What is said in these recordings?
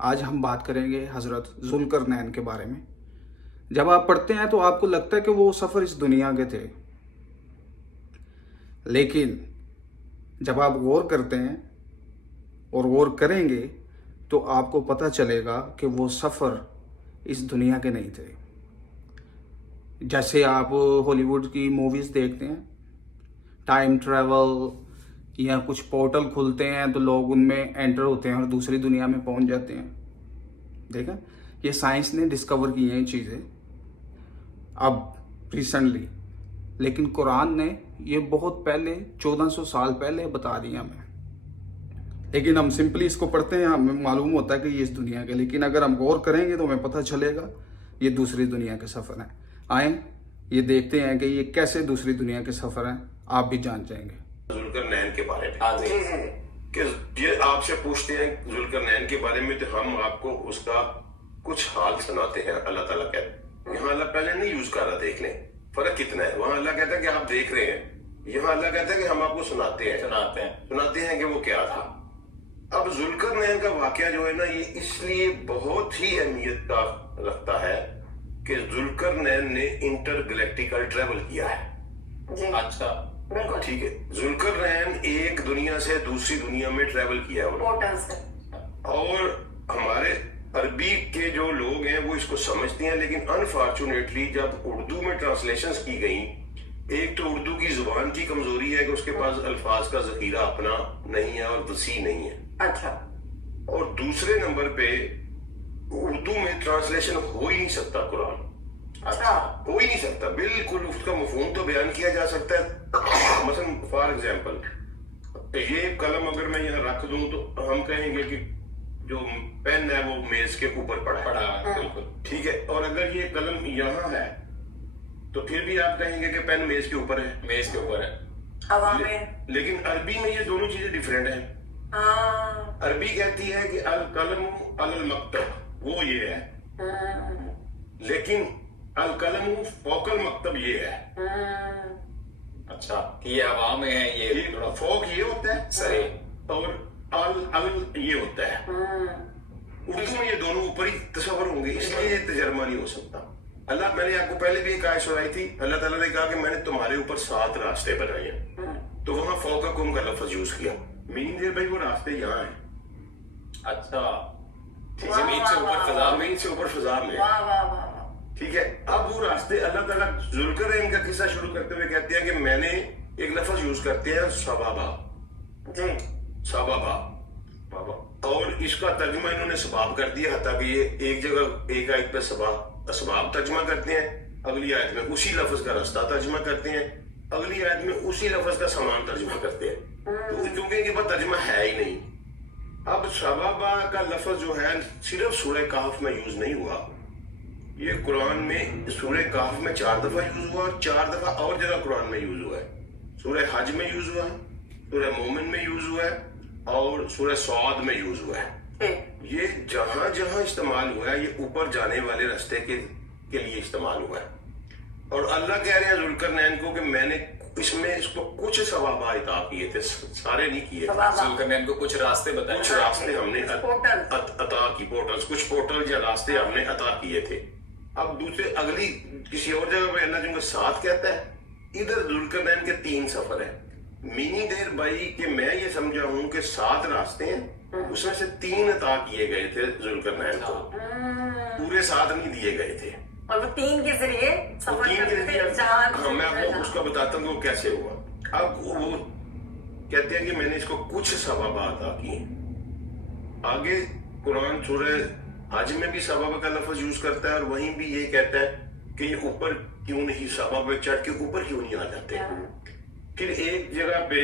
آج ہم بات کریں گے حضرت ذوالقرنین کے بارے میں۔ جب آپ پڑھتے ہیں تو آپ کو لگتا ہے کہ وہ سفر اس دنیا کے تھے، لیکن جب آپ غور کرتے ہیں اور غور کریں گے تو آپ کو پتہ چلے گا کہ وہ سفر اس دنیا کے نہیں تھے۔ جیسے آپ ہالی ووڈ کی موویز دیکھتے ہیں، ٹائم ٹریول یا کچھ پورٹل کھلتے ہیں تو لوگ ان میں انٹر ہوتے ہیں اور دوسری دنیا میں پہنچ جاتے ہیں۔ دیکھا، یہ سائنس نے ڈسکور کی ہیں یہ چیزیں اب ریسنٹلی، لیکن قرآن نے یہ بہت پہلے 1400 سال پہلے بتا دیا ہمیں۔ لیکن ہم سمپلی اس کو پڑھتے ہیں، ہمیں معلوم ہوتا ہے کہ یہ اس دنیا کے، لیکن اگر ہم غور کریں گے تو ہمیں پتہ چلے گا یہ دوسری دنیا کے سفر ہیں۔ آئیں یہ دیکھتے ہیں کہ یہ کیسے دوسری دنیا کے سفر ہیں، آپ بھی جان جائیں گے۔ ذوالقرنین کے بارے میں کہ یہ آپ سے پوچھتے ہیں ذوالقرنین کے بارے میں، تو ہم آپ کو اس کا کچھ حال سناتے ہیں۔ اللہ تعالیٰ کہتے ہیں، یہاں اللہ پہلے نہیں یوز کر رہا، دیکھ لیں فرق کتنا ہے۔ وہاں اللہ کہتا ہے کہ آپ دیکھ رہے ہیں، یہاں اللہ کہتا ہے کہ ہم آپ کو سناتے ہیں کہ وہ کیا تھا۔ اب ذوالقرنین کا واقعہ جو ہے نا، یہ اس لیے بہت ہی اہمیت کا رکھتا ہے کہ ذوالقرنین نے انٹر گلیکٹیکل ٹریول کیا ہے۔ اچھا، ٹھیک ہے، ذوالقرنین ایک دنیا سے دوسری دنیا میں ٹریول کیا ہے انہوں نے، اور ہمارے عربی کے جو لوگ ہیں وہ اس کو سمجھتے ہیں، لیکن انفارچونیٹلی جب اردو میں ٹرانسلیشنز کی گئیں، ایک تو اردو کی زبان کی کمزوری ہے کہ اس کے پاس الفاظ کا ذخیرہ اپنا نہیں ہے اور وسیع نہیں ہے، اچھا، اور دوسرے نمبر پہ اردو میں ٹرانسلیشن ہو ہی نہیں سکتا قرآن، ہو ہی نہیں سکتا، بالکل اس کا مفہوم تو بیان کیا جا سکتا ہے۔ مثلا فار ایگزامپل، یہ قلم اگر میں یہاں رکھ دوں تو ہم کہیں گے کہ جو پین ہے وہ میز کے اوپر پڑا ہے، بالکل ٹھیک ہے، اور اگر یہ قلم یہاں ہے تو پھر بھی آپ کہیں گے کہ پین میز کے اوپر ہے، میز کے اوپر ہے۔ ہوا میں لیکن عربی میں یہ دونوں چیزیں ڈیفرنٹ ہیں۔ عربی کہتی ہے کہ القلم علی المکتب، وہ یہ ہے، لیکن القلم فوق المکتب یہ ہے۔ اچھا، یہ ہوا میں ہے، یہ فوق یہ ہوتا ہے صحیح، اور ال یہ ہوتا ہے۔ اردو میں یہ دونوں اوپر ہی تصور ہوں گے، اس لیے یہ تجربہ نہیں ہو سکتا۔ اللہ، میں نے آپ کو پہلے بھی ایک آیت سنائی تھی، اللہ تعالیٰ نے کہا کہ میں نے تمہارے اوپر 7 راستے بنائے ہیں، تو وہاں فوقکم کا لفظ یوز کیا، میننگ ہے بھائی وہ راستے یہاں ہیں۔ اچھا، زمین سے اوپر فضا میں، زمین سے اوپر فضا میں، واہ واہ واہ واہ، ٹھیک ہے۔ اب وہ راستے اللہ تعالیٰ ذوالقرنین کا قصہ شروع کرتے ہوئے کہتے ہیں کہ میں نے ایک لفظ یوز کرتے ہیں سبابا، جی سبابا، اور اس کا ترجمہ انہوں نے سباب کر دیا، حتیٰ کہ یہ ایک جگہ ایک آیت پہ اسباب ترجمہ کرتے ہیں، اگلی آیت میں اسی لفظ کا راستہ ترجمہ کرتے ہیں، اگلی آیت میں اسی لفظ کا سامان ترجمہ کرتے ہیں، کیونکہ ان کے پاس ترجمہ ہے ہی نہیں۔ اب سبابا کا لفظ جو ہے صرف سورہ کہف میں یوز نہیں ہوا، یہ قرآن میں سورہ کہف میں 4 دفعہ یوز ہوا، اور 4 دفعہ اور جگہ قرآن میں یوز ہوا ہے۔ سورہ حج میں یوز ہوا ہے، سورہ مومن میں یوز ہوا ہے، اور سورہ سعد میں یوز ہوا ہے۔ یہ جہاں جہاں استعمال ہوا ہے یہ اوپر جانے والے راستے کے لیے استعمال ہوا ہے، اور اللہ کہہ رہے ہیں ذوالقرنین کو کہ میں نے اس کو کچھ ثواب عطا کیے تھے، سارے نہیں کیے تھے، ذوالقرنین کو کچھ راستے بتائے، کچھ راستے ہم نے عطا کی، پورٹلز، کچھ پورٹل یا راستے ہم نے عطا کیے تھے۔ اب دوسرے اگلی کسی اور جگہ پہ اللہ جو 7 کہتا ہے، ادھر ذوالقرنین کے 3 سفر ہیں۔ میننگ دیر بھائی کہ میں یہ سمجھا ہوں کہ 7 راستے ہیں، اس میں سے 3 عطا کیے گئے تھے ذوالقرنین کو، پورے 7 نہیں دیے گئے تھے، اور وہ 3 کے ذریعے سفر کرتے تھے جہاں۔ ہاں، میں آپ کو اس کا بتاتا ہوں کہ وہ کیسے ہوا۔ اب وہ کہتے ہیں کہ میں نے اس کو کچھ ثواب عطا کیے۔ آگے قرآن سورہ حج میں بھی ثواب کا لفظ یوز کرتا ہے، اور وہیں بھی یہ کہتا ہے کہ یہ اوپر کیوں نہیں، ثواب پہ چڑھ کے اوپر کیوں نہیں آ جاتے۔ پھر ایک جگہ پہ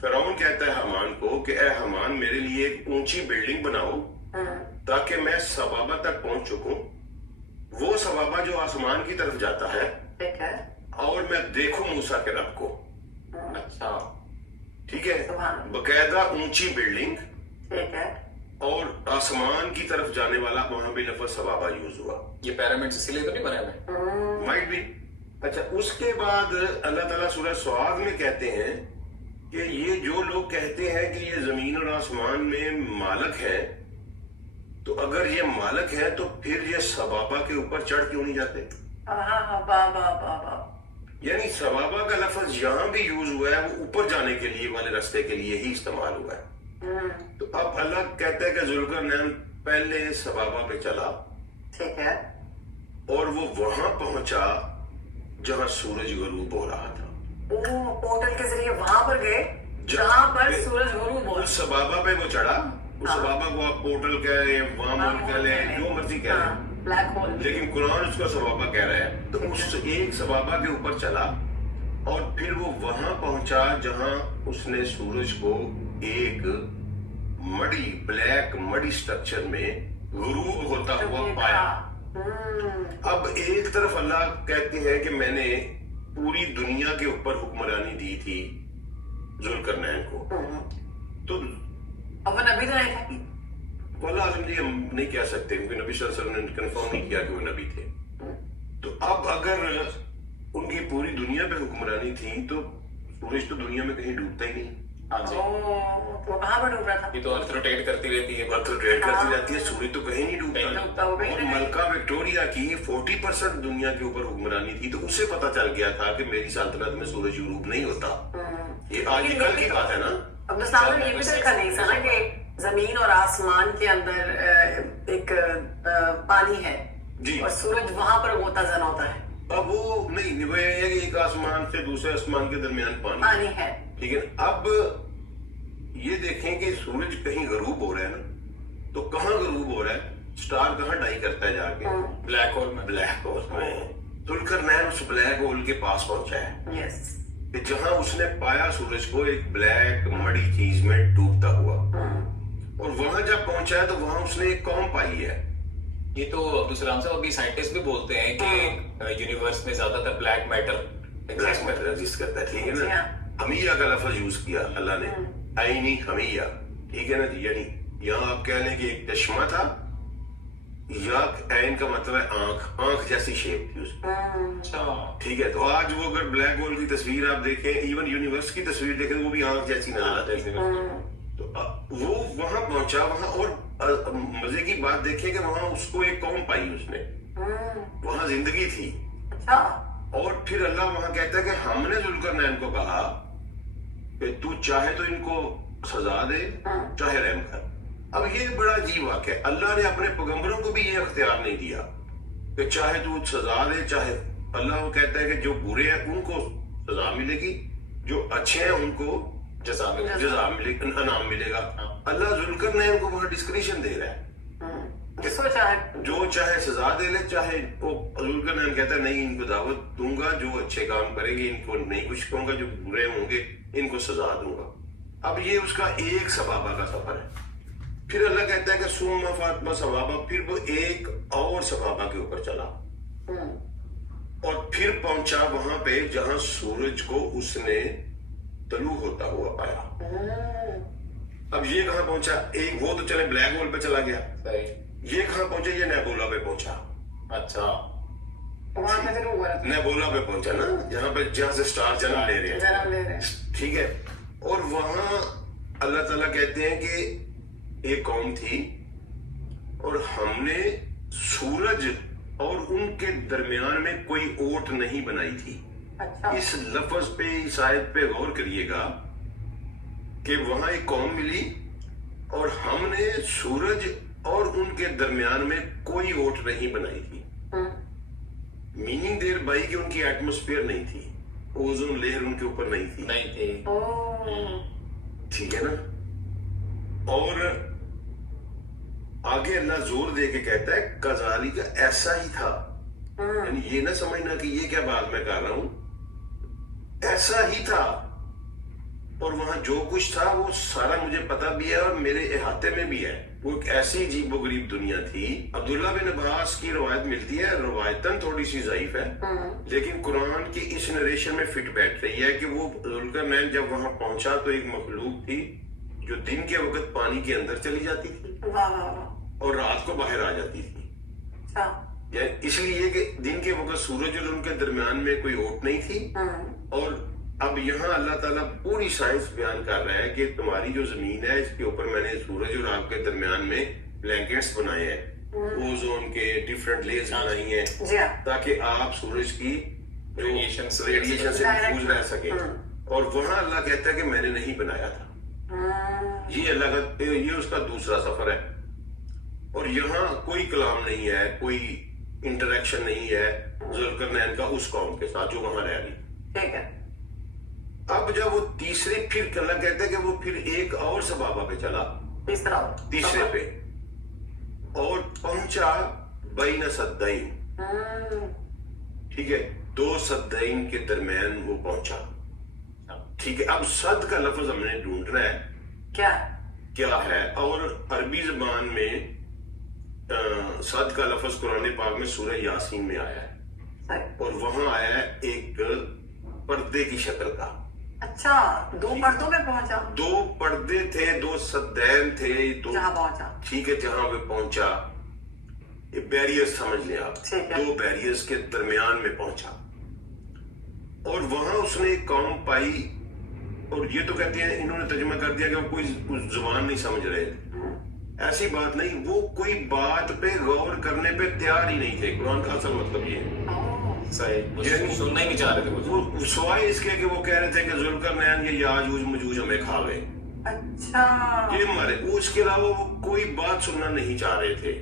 فرعون کہتا ہے حمان کو کہ اے حمان میرے لیے ایک اونچی بلڈنگ بناؤ تاکہ میں ثوابہ تک پہنچ چکوں، وہ ثوابہ جو آسمان کی طرف جاتا ہے، اور میں دیکھوں موسیٰ کے رب کو۔ اچھا، ٹھیک ہے، باقاعدہ اونچی بلڈنگ اور آسمان کی طرف جانے والا، وہاں بھی لفظ ثوابہ یوز ہوا۔ یہ پیرامڈ اسی لیے تو نہیں بنے ہوئے؟ مائٹ بھی۔ اچھا، اس کے بعد اللہ تعالیٰ سورہ سعاد میں کہتے ہیں کہ یہ جو لوگ کہتے ہیں کہ یہ زمین اور آسمان میں مالک ہے، تو اگر یہ مالک ہے تو پھر یہ سبابہ کے اوپر چڑھ کیوں نہیں جاتے؟ یعنی سبابہ کا لفظ یہاں بھی یوز ہوا ہے، وہ اوپر جانے کے لیے والے راستے کے لیے ہی استعمال ہوا ہے۔ تو اب اللہ کہتا ہے کہ ذوالقرنین پہلے سبابہ پہ چلا، ٹھیک ہے، اور وہ وہاں پہنچا جہاں سورج غروب ہو رہا تھا۔ وہ پورٹل کے ذریعے وہاں پر گئے جہاں پر سورج غروب ہو رہا اس سبابہ پہ وہ چڑھا، اس سبابہ کو آپ پورٹل کہہ لیں، وہاں کہہ لیں، جو مرضی کہہ لیں، بلیک ہول، لیکن قرآن اس کو سبابہ کہہ رہا ہے۔ تو اس ایک سبابہ کے اوپر چلا اور پھر وہ وہاں پہنچا جہاں اس نے سورج کو ایک مڑی، بلیک مڑی سٹرکچر میں غروب ہوتا ہوا پایا۔ اب ایک طرف اللہ کہتے ہیں کہ میں نے پوری دنیا کے اوپر حکمرانی دی تھی ذوالقرنین کو، تو اب وہ نبی تو نہیں تھے، واللہ عالم جی ہم نہیں کہہ سکتے کیونکہ نبی صلی اللہ علیہ وسلم نے کنفرم نہیں کیا کہ وہ نبی تھے۔ تو اب اگر ان کی پوری دنیا پہ حکمرانی تھی تو سورج تو دنیا میں کہیں ڈوبتا ہی نہیں۔ ہاں جی، وہ کہاں پر ڈوب رہا تھا؟ یہ تو ارتھ روٹیٹ کرتی رہتی ہے، بات ریڈ کرتی جاتی ہے، سورج تو کہیں نہیں ڈوبتا۔ وہ کہیں اور نہیں۔ ملکہ وکٹوریا کی 40% دنیا کے اوپر حکمرانی تھی، تو اسے پتا چل گیا تھا کہ میری سلطنت میں سورج غروب نہیں ہوتا۔ یہ آج کل کی بات ہے نا۔ عبدالسلام نے یہ بھی دیکھا نہیں تھا نا کہ زمین اور آسمان کے اندر ایک پانی ہے جی، اور سورج وہاں پر غوطہ ہوتا ہے، اب وہ نہیں، وہ یہ ہے کہ ایک آسمان سے دوسرے آسمان کے درمیان پانی ہے، ٹھیک ہے۔ اب یہ دیکھیں کہ سورج کہیں غروب ہو رہا ہے نا، تو کہاں غروب ہو رہا ہے؟ سٹار کہاں ڈائی کرتا ہے جا کے؟ بلیک ہول میں۔ بلیک ہول میں۔ ذوالقرنین اس بلیک ہول کے پاس پہنچا ہے یس، کہ جہاں اس نے پایا سورج کو ایک بلیک مڑی چیز میں ڈوبتا ہوا، اور وہاں جب پہنچا ہے تو وہاں اس نے ایک قوم پائی ہے۔ یہ تو عبدالسلام صاحب ابھی سائنٹسٹ بھی بولتے ہیں کہ یونیورس میں زیادہ تر black matter black matter exist کرتا ہے، ٹھیک ہے نا۔ حمیہ کا لفظ یوز کیا اللہ نے، عینی حمیہ، ٹھیک ہے نا جی، یعنی یہاں آپ کہہ لیں کہ ایک چشمہ تھا، یا عین کا مطلب ہے آنکھ، آنکھ جیسی شیپ تھی اس کی، اچھا، ٹھیک ہے۔ تو آج وہ اگر بلیک ہول کی تصویر آپ دیکھیں، ایون یونیورس کی تصویر دیکھیں، وہ بھی آنکھ جیسی نظر آتی ہے۔ تو وہ وہاں پہنچا، وہاں اور مزے کی بات دیکھیں کہ وہاں اس کو ایک قوم پائی اس نے، وہاں زندگی تھی۔ اور پھر اللہ وہاں کہتا ہے کہ ہم نے ذوالقرنین کو کہا کہ تو چاہے تو ان کو سزا دے، چاہے رحم کر۔ اب یہ بڑا عجیب واقعہ ہے، اللہ نے اپنے پیغمبروں کو بھی یہ اختیار نہیں دیا کہ چاہے تو سزا دے، چاہے، اللہ وہ کہتا ہے کہ جو برے ہیں ان کو سزا ملے گی، جو اچھے ہیں ان کو جزا میں جزا ملے گا، انعام ملے گا۔ اللہ ذوالقرنین کو وہاں ڈسکریشن دے رہا ہے، جو چاہے سزا دے لے، چاہے وہ ذوالقرنین کہتا ہے نہیں، ان کو دعوت دوں گا، جو اچھے کام کریں گے ان کو نہیں کچھ کہوں گا، جو برے ہوں گے ان کو سزا دوں گا۔ اب یہ اس کا ایک سبابہ کا سفر ہے۔ پھر اللہ کہتا ہے کہ ثم فاطمہ سبابہ، پھر وہ ایک اور سبابہ کے اوپر چلا اور پھر پہنچا وہاں پہ جہاں سورج کو اس نے طلوع ہوتا ہوا پایا۔ اب یہ کہاں پہنچا؟ ایک وہ تو چلے بلیک ہول پہ چلا گیا، یہ کہاں پہنچا؟ یہ نیبولا پہ پہنچا۔ اچھا، نیبولا پہ پہنچا نا، جہاں سے سٹار جنم لے رہے ہیں، ٹھیک ہے۔ اور وہاں اللہ تعالیٰ کہتے ہیں کہ ایک قوم تھی اور ہم نے سورج اور ان کے درمیان میں کوئی اوٹ نہیں بنائی تھی۔ اس لفظ پہ، اس آیت پہ غور کریے گا کہ وہاں ایک قوم ملی اور ہم نے سورج اور ان کے درمیان میں کوئی اوٹ نہیں بنائی تھی۔ میننگ دیر بائی کہ ان کی ایٹماسفیئر نہیں تھی، اوزون لیئر ان کے اوپر نہیں تھی، ٹھیک ہے نا۔ اور آگے اللہ زور دے کے کہتا ہے کذالک، ایسا ہی تھا، یعنی یہ نہ سمجھنا کہ یہ کیا بات میں کر رہا ہوں، ایسا ہی تھا۔ اور وہاں جو کچھ تھا وہ سارا مجھے پتا بھی ہے اور میرے احاطے میں بھی ہے۔ وہ ایک ایسی عجیب و غریب دنیا تھی۔ عبداللہ بن عباس کی روایت ملتی ہے، روایتاً تھوڑی سی ضعیف ہے لیکن قرآن کی اس نریشن میں فٹ بیٹھ رہی ہے کہ وہ ذوالقرنین جب وہاں پہنچا تو ایک مخلوق تھی جو دن کے وقت پانی کے اندر چلی جاتی تھی اور رات کو باہر آ جاتی تھی۔ یعنی اس لیے کہ دن کے وقت سورج اور ان کے درمیان میں کوئی اوٹ نہیں تھی اور اب یہاں اللہ تعالیٰ پوری سائنس بیان کر رہا ہے کہ تمہاری جو زمین ہے اس کے اوپر میں نے سورج اور آپ کے درمیان میں بلینکٹس بنائے ہیں، اوزون کے ڈفرنٹ لیئرز بنائی ہیں جی ہاں، تاکہ آپ سورج کی ریڈیشن ریڈیشن سے محفوظ رہ سکیں. اور وہاں اللہ کہتا ہے کہ میں نے نہیں بنایا تھا. یہ اللہ کا یہ اس کا دوسرا سفر ہے. اور یہاں کوئی کلام نہیں ہے، کوئی انٹریکشن نہیں ہے ذوالقرنین کا اس قوم کے ساتھ جو وہاں رہ رہی. ٹھیک ہے. اب جب وہ تیسرے پھر اللہ کہتا ہے کہ وہ پھر ایک اور سبابہ پہ چلا، تیسرے پہ، اور پہنچا بین صدین. ٹھیک ہے، 2 صدین کے درمیان وہ پہنچا. ٹھیک ہے، اب صد کا لفظ ہم نے ڈھونڈنا ہے کیا ہے. اور عربی زبان میں صد کا لفظ قرآن پاک میں سورہ یاسین میں آیا ہے، اور وہاں آیا ہے ایک پردے کی شکل کا. اچھا، 2 پردوں میں پہنچا. 2 پردے تھے، 2 صدین تھے، جہاں پہنچا. ٹھیک ہے، جہاں وہ پہنچا یہ بیریئر سمجھ لیں آپ، ٹھیک ہے. 2 بیریئرز کے درمیان میں پہنچا. اور وہاں اس نے ایک قوم پائی. اور یہ تو کہتے ہیں انہوں نے ترجمہ کر دیا کہ وہ کوئی زبان نہیں سمجھ رہے تھے. ایسی بات نہیں، وہ کوئی بات پہ غور کرنے پہ تیار ہی نہیں تھے. قرآن کا اصل مطلب یہ ہے. صحیح، سننا ہی نہیں چاہ رہے تھے وہ سوائے اس کے کہ وہ کہہ رہے تھے کہ ذوالقرنین یہ یاجوج مجوج ہمیں کھاوے، اچھا، یہ مرے. اس کے علاوہ وہ کوئی بات سننا نہیں چاہ رہے تھے.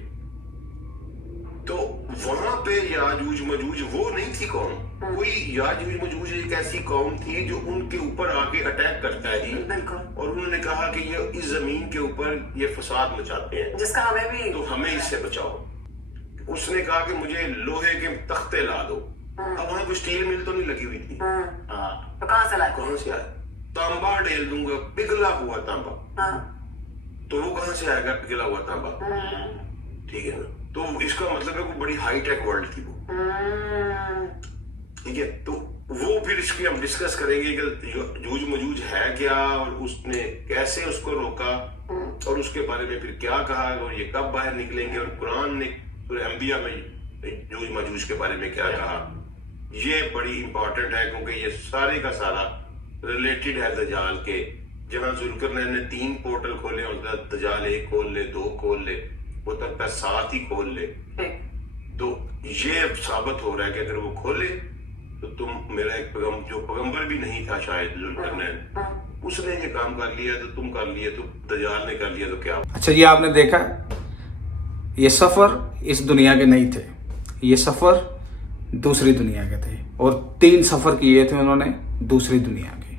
تو وہاں پہ یاجوج مجوج وہ نہیں تھی قوم. کوئی یاجوج مجوج ایک ایسی قوم تھی جو ان کے اوپر آ کے اٹیک کرتا ہے. بالکل. اور انہوں نے کہا کہ یہ اس زمین کے اوپر یہ فساد مچاتے ہیں، جس کا ہمیں بھی، تو ہمیں اس سے بچاؤ. اس نے کہا کہ مجھے لوہے کے تختے لا دو. اب وہاں کوئی اسٹیل مل تو نہیں لگی ہوئی تھی. تو کہاں سے لائے؟ کہاں سے آئے؟ تانبا ڈھیل دوں گا، پگھلا ہوا تانبا. تو وہ کہاں سے آئے گا پگھلا ہوا تانبا؟ ٹھیک ہے نا. تو اس کا مطلب ہے کہ بڑی ہائی ٹیک ورلڈ تھی وہ. ٹھیک ہے، تو وہ پھر اس کی ہم ڈسکس کریں گے کہ جوج مجوج ہے کیا، اور اس نے کیسے اس کو روکا، اور اس کے بارے میں پھر کیا کہا، اور یہ کب باہر نکلیں گے، اور قرآن نے سورہ انبیاء میں جوج مجوج کے بارے میں کیا کہا. یہ بڑی امپورٹنٹ ہے کیونکہ یہ سارے کا سارا ریلیٹڈ ہے دجال کے. جہاں ذوالقرنین نے 3 پورٹل کھولے، اور دجال 1 کھول لے، 2 کھول لے، وہ تک 7 ہی کھول لے. تو یہ ثابت ہو رہا ہے کہ اگر وہ کھولے تو تم میرا ایک جو پیغمبر بھی نہیں تھا شاید ذوالقرنین، اس نے یہ کام کر لیا، تو تم کر لیے، تو دجال نے کر لیا، تو کیا. اچھا، یہ آپ نے دیکھا، یہ سفر اس دنیا کے نہیں تھے، یہ سفر دوسری دنیا کے تھے. اور 3 سفر کیے تھے انہوں نے دوسری دنیا کے.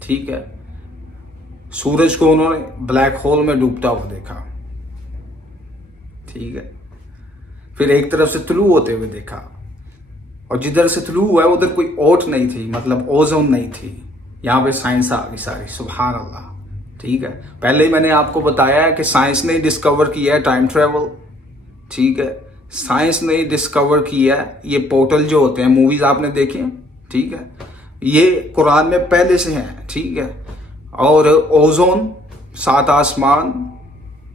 ٹھیک ہے، سورج کو انہوں نے بلیک ہول میں ڈوبتا ہوا دیکھا. ٹھیک ہے، پھر ایک طرف سے طلوع ہوتے ہوئے دیکھا، اور جدھر سے طلوع ہوا ہے ادھر کوئی اوٹ نہیں تھی، مطلب اوزون نہیں تھی. یہاں پہ سائنس آ گئی ساری، سبحان اللہ. ٹھیک ہے، پہلے ہی میں نے آپ کو بتایا ہے کہ سائنس نے ڈسکور کیا ہے ٹائم ٹریول. ٹھیک ہے، سائنس نے ڈسکور کیا ہے یہ پورٹل جو ہوتے ہیں، موویز آپ نے دیکھی ہیں. ٹھیک ہے، یہ قرآن میں پہلے سے ہیں. ٹھیک ہے، اور اوزون، 7 آسمان،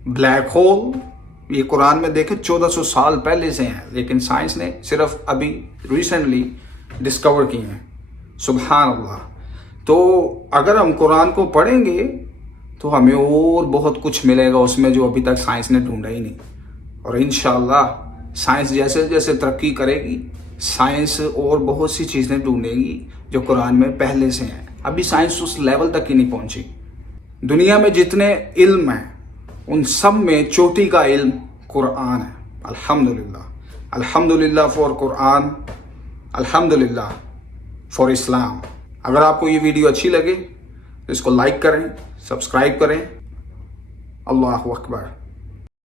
بلیک ہول، یہ قرآن میں دیکھیں 1400 سال پہلے سے ہیں، لیکن سائنس نے صرف ابھی ریسنٹلی ڈسکور کی ہیں. سبحان اللہ. تو اگر ہم قرآن کو پڑھیں گے تو ہمیں اور بہت کچھ ملے گا اس میں جو ابھی تک سائنس نے ڈھونڈا ہی نہیں. اور انشاءاللہ سائنس جیسے جیسے ترقی کرے گی، سائنس اور بہت سی چیزیں ڈھونڈے گی جو قرآن میں پہلے سے ہیں. ابھی سائنس اس لیول تک ہی نہیں پہنچی. دنیا میں جتنے علم ہیں ان سب میں چوٹی کا علم قرآن ہے. الحمدللہ، الحمدللہ فار قرآن، الحمدللہ فار اسلام. اگر آپ کو یہ ویڈیو اچھی لگے تو اس کو لائک کریں، سبسکرائب کریں. اللہ اکبر.